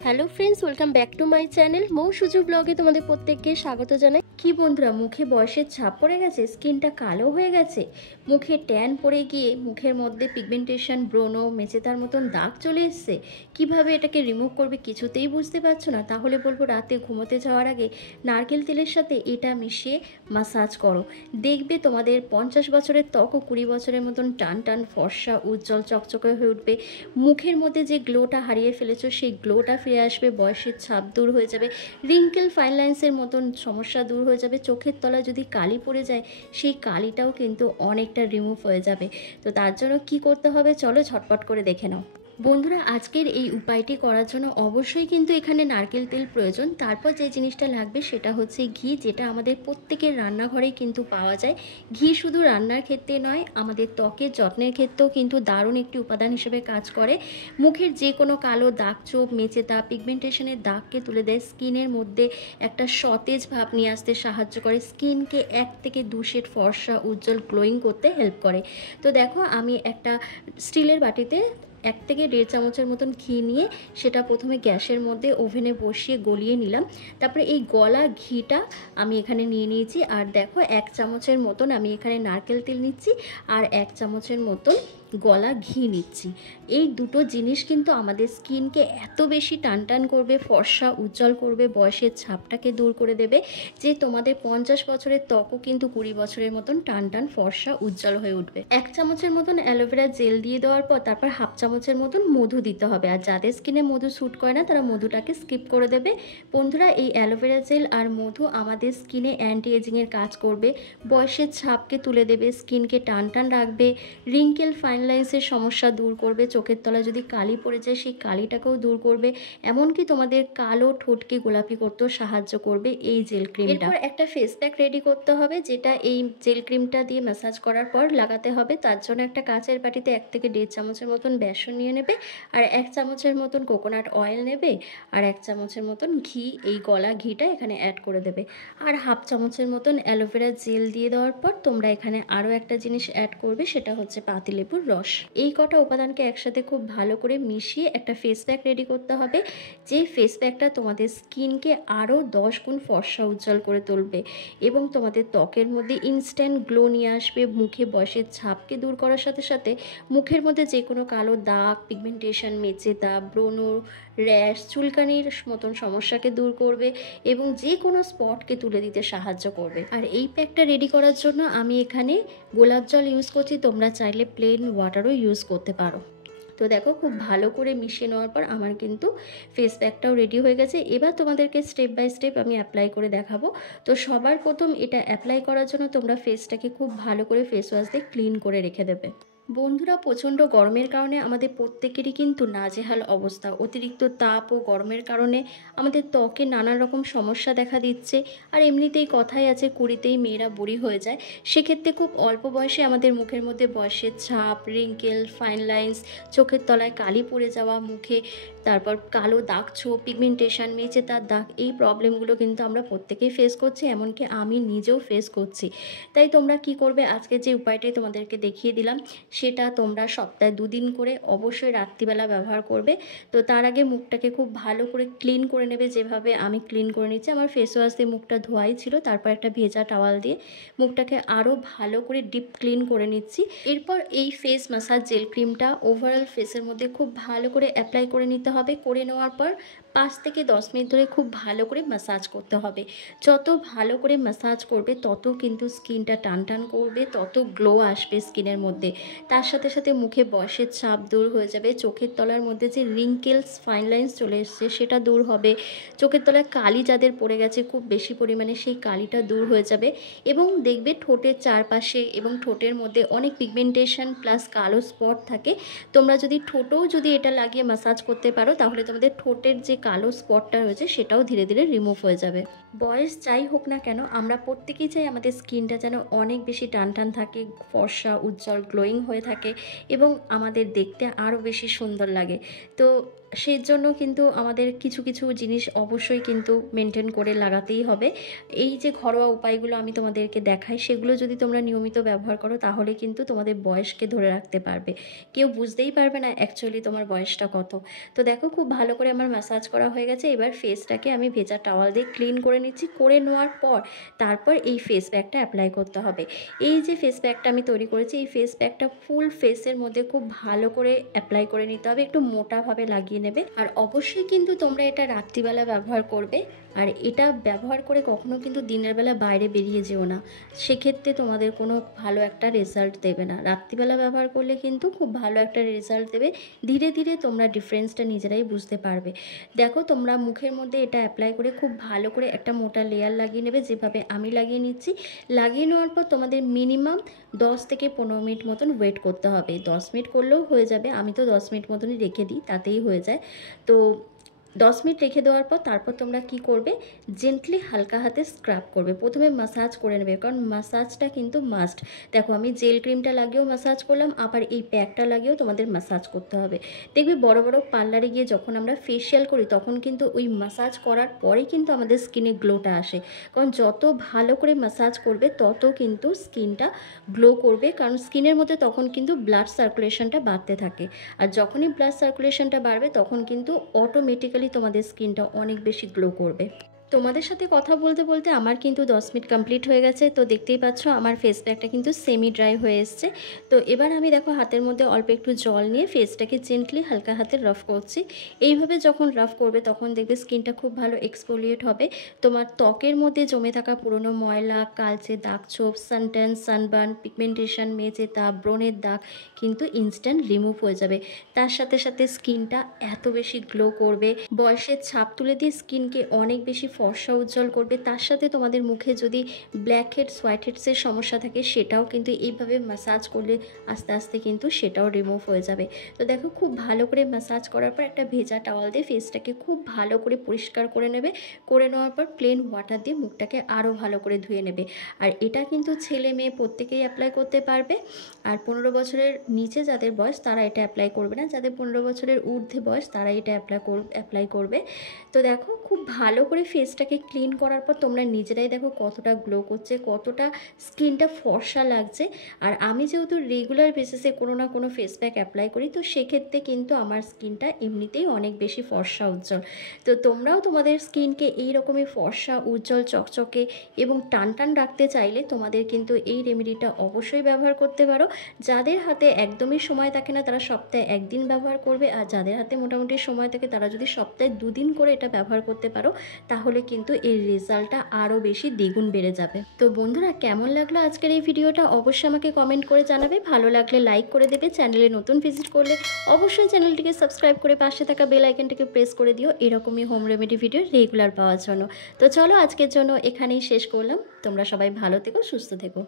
Hello friends, welcome back to my channel. Mou Suju ব্লগে তোমাদের প্রত্যেককে স্বাগত জানাই। কি বন্ধুরা, মুখে বয়সের ছাপ পড়ে গেছে, স্কিনটা কালো হয়ে গেছে, মুখে ট্যান পড়ে গিয়ে মুখের মধ্যে পিগমেন্টেশন, ব্রণ, মেচেদার মতন দাগ চলে এসছে। কিভাবে এটাকে রিমুভ করবে কিছুতেই বুঝতে পারছো না? তাহলে বলবো রাতে ঘুমোতে যাওয়ার আগে নারকেল তেলের সাথে এটা মিশিয়ে মাসাজ করো। দেখবে তোমাদের 50 বছরের ত্বক ও 20 বছরের মতন টান টান, ফর্সা, উজ্জ্বল, চকচকে হয়ে উঠবে। মুখের মধ্যে যে গ্লোটা হারিয়ে ফেলেছো সেই গ্লোটা ফিরে আসবে, বয়সের ছাপ দূর হয়ে যাবে, রিঙ্কেল, ফাইন লাইন্সের মতন সমস্যা দূর হয়ে যাবে। চোখের তলায় যদি কালি পড়ে যায় সেই কালিটাও কিন্তু অনেকটা রিমুভ হয়ে যাবে। তো তার জন্য কি করতে হবে চলো ঝটপট করে দেখে নাও। বন্ধুরা, আজকের এই উপায়টি করার জন্য অবশ্যই কিন্তু এখানে নারকেল তেল প্রয়োজন। তারপর যে জিনিসটা লাগবে সেটা হচ্ছে ঘি, যেটা আমাদের প্রত্যেকের রান্নাঘরেই কিন্তু পাওয়া যায়। ঘি শুধু রান্নার ক্ষেত্রে নয়, আমাদের ত্বকের যত্নের ক্ষেত্রেও কিন্তু দারুণ একটি উপাদান হিসেবে কাজ করে। মুখের যে কোনো কালো দাগ, চোপ, মেচে দাগ, পিগমেন্টেশনের দাগকে তুলে দেয়, স্কিনের মধ্যে একটা সতেজ ভাব নিয়ে আসতে সাহায্য করে, স্কিনকে 1 থেকে 2 শেড ফর্সা, উজ্জ্বল, গ্লোয়িং করতে হেল্প করে। তো দেখো, আমি একটা স্টিলের বাটিতে 1 থেকে 1.5 চামচের মতন ঘি নিয়ে সেটা প্রথমে গ্যাসের মধ্যে ওভেনে বসিয়ে গলিয়ে নিলাম। তারপরে এই গলা ঘিটা আমি এখানে নিয়ে নিয়েছি। আর দেখো, 1 চামচের মতন আমি এখানে নারকেল তেল নিচ্ছি আর 1 চামচের মতন গলা ঘি নিচ্ছি। এই দুটো জিনিস কিন্তু আমাদের স্কিনকে এত বেশি টান টান করবে, ফর্সা, উজ্জ্বল করবে, বয়সের ছাপটাকে দূর করে দেবে, যে তোমাদের 50 বছরের ত্বকও কিন্তু 20 বছরের মতন টান টান, ফর্সা, উজ্জ্বল হয়ে উঠবে। 1 চামচের মতন অ্যালোভেরা জেল দিয়ে দেওয়ার পর তারপর 1/2 চামচের মতন মধু দিতে হবে। আর যাদের স্কিনে মধু স্যুট করে না তারা মধুটাকে স্কিপ করে দেবে। বন্ধুরা, এই অ্যালোভেরা জেল আর মধু আমাদের স্কিনে অ্যান্টি এজিংয়ের কাজ করবে, বয়সের ছাপকে তুলে দেবে, স্কিনকে টান টান রাখবে, রিঙ্কেল, ফাইন লাইন্সের সমস্যা দূর করবে, চোখের তলায় যদি কালি পড়ে যায় সেই কালিটাকেও দূর করবে, এমনকি তোমাদের কালো ঠোঁটকে গোলাপি করতেও সাহায্য করবে এই জেল ক্রিমটা। এরপর একটা ফেস প্যাক রেডি করতে হবে, যেটা এই জেল ক্রিমটা দিয়ে ম্যাসাজ করার পর লাগাতে হবে। তার জন্য একটা কাঁচের বাটিতে 1 থেকে 1.5 চামচের মতন বেসন নিয়ে নেবে, আর 1 চামচের মতন কোকোনাট অয়েল নেবে, আর 1 চামচের মতন ঘি, এই গলা ঘিটা এখানে অ্যাড করে দেবে, আর 1/2 চামচের মতন অ্যালোভেরা জেল দিয়ে দেওয়ার পর তোমরা এখানে আরও একটা জিনিস অ্যাড করবে, সেটা হচ্ছে পাতিলেবুর রস। এই কটা উপাদানকে একসাথে খুব ভালো করে মিশিয়ে একটা ফেস প্যাক রেডি করতে হবে, যে ফেস প্যাকটা তোমাদের স্কিনকে আরও 10 গুণ ফর্সা, উজ্জ্বল করে তুলবে এবং তোমাদের ত্বকের মধ্যে ইনস্ট্যান্ট গ্লো নিয়ে আসবে। মুখে বয়সের ছাপকে দূর করার সাথে সাথে মুখের মধ্যে যে কোনো কালো দাগ, পিগমেন্টেশন, মেচে দাগ, ব্রণ, র্যাশ, চুলকানির মতন সমস্যাকে দূর করবে এবং যে কোনো স্পটকে তুলে দিতে সাহায্য করবে। আর এই প্যাকটা রেডি করার জন্য আমি এখানে গোলাপ জল ইউজ করছি, তোমরা চাইলে প্লেন ওয়াটারও ইউজ করতে পারো। তো দেখো, খুব ভালো করে মিশিয়ে নেওয়ার পর আমার কিন্তু ফেস প্যাকটাও রেডি হয়ে গেছে। এবার তোমাদেরকে স্টেপ বাই স্টেপ আমি অ্যাপ্লাই করে দেখাবো। তো সবার প্রথম এটা অ্যাপ্লাই করার জন্য তোমরা ফেসটাকে খুব ভালো করে ফেস ওয়াশ দিয়ে ক্লিন করে রেখে দেবে। বন্ধুরা, প্রচণ্ড গরমের কারণে আমাদের প্রত্যেকেরই কিন্তু নাজেহাল অবস্থা। অতিরিক্ত তাপ ও গরমের কারণে আমাদের ত্বকে নানা রকম সমস্যা দেখা দিচ্ছে। আর এমনিতেই কথাই আছে, কুড়িতেই মেয়েরা বুড়ি হয়ে যায়। সেক্ষেত্রে খুব অল্প বয়সে আমাদের মুখের মধ্যে বয়সের ছাপ, রিঙ্কেল, ফাইন লাইন্স, চোখের তলায় কালি পড়ে যাওয়া, মুখে তারপর কালো দাগ, ছোপ, পিগমেন্টেশন, মেচে তার দাগ, এই প্রবলেমগুলো কিন্তু আমরা প্রত্যেকেই ফেস করছি, এমনকি আমি নিজেও ফেস করছি। তাই তোমরা কি করবে, আজকে যে উপায়টাই তোমাদেরকে দেখিয়ে দিলাম সেটা তোমরা সপ্তাহে 2 দিন করে অবশ্যই রাত্রিবেলা ব্যবহার করবে। তো তার আগে মুখটাকে খুব ভালো করে ক্লিন করে নেবে, যেভাবে আমি ক্লিন করে নিচ্ছি। আমার ফেস ওয়াশ দিয়ে মুখটা ধোয়াই ছিল, তারপর একটা ভেজা টাওয়াল দিয়ে মুখটাকে আরও ভালো করে ডিপ ক্লিন করে নিচ্ছি। এরপর এই ফেস ম্যাসাজ জেল ক্রিমটা ওভারঅল ফেসের মধ্যে খুব ভালো করে অ্যাপ্লাই করে নিতে হবে। করে নেওয়ার পর 5 থেকে 10 মিনিট ধরে খুব ভালো করে ম্যাসাজ করতে হবে। যত ভালো করে ম্যাসাজ করবে তত কিন্তু স্কিনটা টান টান করবে, তত গ্লো আসবে স্কিনের মধ্যে। তার সাথে সাথে মুখে বয়সের ছাপ দূর হয়ে যাবে, চোখের তলার মধ্যে যে রিঙ্কেলস, ফাইন লাইন্স চলে এসছে সেটা দূর হবে, চোখের তলায় কালি যাদের পড়ে গেছে খুব বেশি পরিমাণে সেই কালিটা দূর হয়ে যাবে। এবং দেখবে ঠোঁটের চারপাশে এবং ঠোঁটের মধ্যে অনেক পিগমেন্টেশন প্লাস কালো স্পট থাকে। তোমরা যদি ঠোঁটেও যদি এটা লাগিয়ে ম্যাসাজ করতে পারো তাহলে তোমাদের ঠোঁটের যে কালো স্পটটা রয়েছে সেটাও ধীরে ধীরে রিমুভ হয়ে যাবে। বয়স যাই হোক না কেন, আমরা প্রত্যেকেই চাই আমাদের স্কিনটা যেন অনেক বেশি টান টান থাকে, ফর্সা, উজ্জ্বল, গ্লোয়িং হয়ে থাকে এবং আমাদের দেখতে আরও বেশি সুন্দর লাগে। তো সেই জন্য কিন্তু আমাদের কিছু কিছু জিনিস অবশ্যই কিন্তু মেনটেন করে লাগাতেই হবে। এই যে ঘরোয়া উপায়গুলো আমি তোমাদেরকে দেখাই, সেগুলো যদি তোমরা নিয়মিত ব্যবহার করো তাহলে কিন্তু তোমাদের বয়সকে ধরে রাখতে পারবে। কেউ বুঝতেই পারবে না অ্যাকচুয়ালি তোমার বয়সটা কত। তো দেখো খুব ভালো করে আমার ম্যাসাজ করা হয়ে গেছে। এবার ফেসটাকে আমি ভেজা টাওয়াল দিয়ে ক্লিন করে নিচ্ছি। করে নেওয়ার পর তারপর এই ফেস প্যাকটা অ্যাপ্লাই করতে হবে। এই যে ফেস প্যাকটা আমি তৈরি করেছি, এই ফেস প্যাকটা ফুল ফেসের মধ্যে খুব ভালো করে অ্যাপ্লাই করে নিতে হবে, একটু মোটাভাবে লাগিয়ে নেবে। আর অবশ্যই কিন্তু তোমরা এটা রাত্রিবেলা ব্যবহার করবে। আর এটা ব্যবহার করে কখনো কিন্তু দিনের বেলা বাইরে বেরিয়ে যেও না, সেক্ষেত্রে তোমাদের কোনো ভালো একটা রেজাল্ট দেবে না। রাত্রিবেলা ব্যবহার করলে কিন্তু খুব ভালো একটা রেজাল্ট দেবে। ধীরে ধীরে তোমরা ডিফারেন্সটা নিজেরাই বুঝতে পারবে। দেখো তোমরা মুখের মধ্যে এটা অ্যাপ্লাই করে খুব ভালো করে একটা মোটা লেয়ার লাগিয়ে নেবে, যেভাবে আমি লাগিয়ে নিচ্ছি। লাগিয়ে নেওয়ার পর তোমাদের মিনিমাম 10 থেকে 15 মিনিট মতন ওয়েট করতে হবে। 10 মিনিট করলেও হয়ে যাবে, আমি তো 10 মিনিট মতনই রেখে দিই, তাতেই হয়ে যায়। তো 10 মিনিট রেখে দেওয়ার পর তারপর তোমরা কি করবে, জেন্টলি হালকা হাতে স্ক্রাব করবে। প্রথমে মাসাজ করে নেবে, কারণ মাসাজটা কিন্তু মাস্ট। দেখো আমি জেল ক্রিমটা লাগিয়েও মাসাজ করলাম, আবার এই প্যাকটা লাগিয়েও তোমাদের মাসাজ করতে হবে। দেখবে বড় বড় পার্লারে গিয়ে যখন আমরা ফেসিয়াল করি তখন কিন্তু ওই মাসাজ করার পরেই কিন্তু আমাদের স্কিনে গ্লোটা আসে। কারণ যত ভালো করে মাসাজ করবে তত কিন্তু স্কিনটা গ্লো করবে, কারণ স্কিনের মধ্যে তখন কিন্তু ব্লাড সার্কুলেশনটা বাড়তে থাকে। আর যখনই ব্লাড সার্কুলেশনটা বাড়বে তখন কিন্তু অটোমেটিক্যালি তোমাদের স্কিনটা অনেক বেশি গ্লো করবে। তোমাদের সাথে কথা বলতে বলতে আমার কিন্তু 10 মিনিট কমপ্লিট হয়ে গেছে। তো দেখতেই পাচ্ছ আমার ফেস প্যাকটা কিন্তু সেমি ড্রাই হয়ে এসছে। তো এবার আমি দেখো হাতের মধ্যে অল্প একটু জল নিয়ে ফেসটাকে জেন্টলি হালকা হাতে রাফ করছি। এইভাবে যখন রাফ করবে তখন দেখবে স্কিনটা খুব ভালো এক্সফোলিয়েট হবে। তোমার ত্বকের মধ্যে জমে থাকা পুরনো ময়লা, কালচে দাগ ছোপ, সানট্যান, সানবার্ন, পিগমেন্টেশন, মেজে দাগ, ব্রণের দাগ কিন্তু ইনস্ট্যান্ট রিমুভ হয়ে যাবে। তার সাথে সাথে স্কিনটা এত বেশি গ্লো করবে, বয়সের ছাপ তুলে দিয়ে স্কিনকে অনেক বেশি ফর্সা উজ্জ্বল করবে। তার সাথে তোমাদের মুখে যদি ব্ল্যাক হেডস, হোয়াইট হেডসের সমস্যা থাকে সেটাও কিন্তু এইভাবে ম্যাসাজ করলে আস্তে আস্তে কিন্তু সেটাও রিমুভ হয়ে যাবে। তো দেখো খুব ভালো করে ম্যাসাজ করার পর একটা ভেজা টাওয়াল দিয়ে ফেসটাকে খুব ভালো করে পরিষ্কার করে নেবে। করে নেওয়ার পর প্লেন ওয়াটার দিয়ে মুখটাকে আরও ভালো করে ধুয়ে নেবে। আর এটা কিন্তু ছেলে মেয়ে প্রত্যেকেই অ্যাপ্লাই করতে পারবে। আর 15 বছরের নিচে যাদের বয়স তারা এটা অ্যাপ্লাই করবে না, যাদের 15 বছরের ঊর্ধ্বে বয়স তারা এটা অ্যাপ্লাই করবে। তো দেখো খুব ভালো করে ফেসটাকে ক্লিন করার পর তোমরা নিজেরাই দেখো কতটা গ্লো করছে, কতটা স্কিনটা ফর্সা লাগছে। আর আমি যেহেতু রেগুলার বেসিসে কোনো না কোনো ফেস প্যাক অ্যাপ্লাই করি, তো সেক্ষেত্রে কিন্তু আমার স্কিনটা এমনিতেই অনেক বেশি ফর্সা উজ্জ্বল। তো তোমরাও তোমাদের স্কিনকে এই রকমই ফর্সা উজ্জ্বল চকচকে এবং টান টান রাখতে চাইলে তোমাদের কিন্তু এই রেমেডিটা অবশ্যই ব্যবহার করতে পারো। যাদের হাতে একদমই সময় থাকে না তারা সপ্তাহে একদিন ব্যবহার করবে, আর যাদের হাতে মোটামুটি সময় থাকে তারা যদি সপ্তাহে 2 দিন করে এটা ব্যবহার করতে পারো তাহলে কিন্তু এর রেজাল্টটা আরও বেশি দ্বিগুণ বেড়ে যাবে। তো বন্ধুরা কেমন লাগলো আজকের এই ভিডিওটা অবশ্যই আমাকে কমেন্ট করে জানাবে। ভালো লাগলে লাইক করে দেবে, চ্যানেলে নতুন ভিজিট করলে অবশ্যই চ্যানেলটিকে সাবস্ক্রাইব করে পাশে থাকা বেল আইকনটিকে প্রেস করে দিও এরকমই হোম রেমেডি ভিডিও রেগুলার পাওয়ার জন্য। তো চলো আজকের জন্য এখানেই শেষ করলাম। তোমরা সবাই ভালো থেকো, সুস্থ থেকো।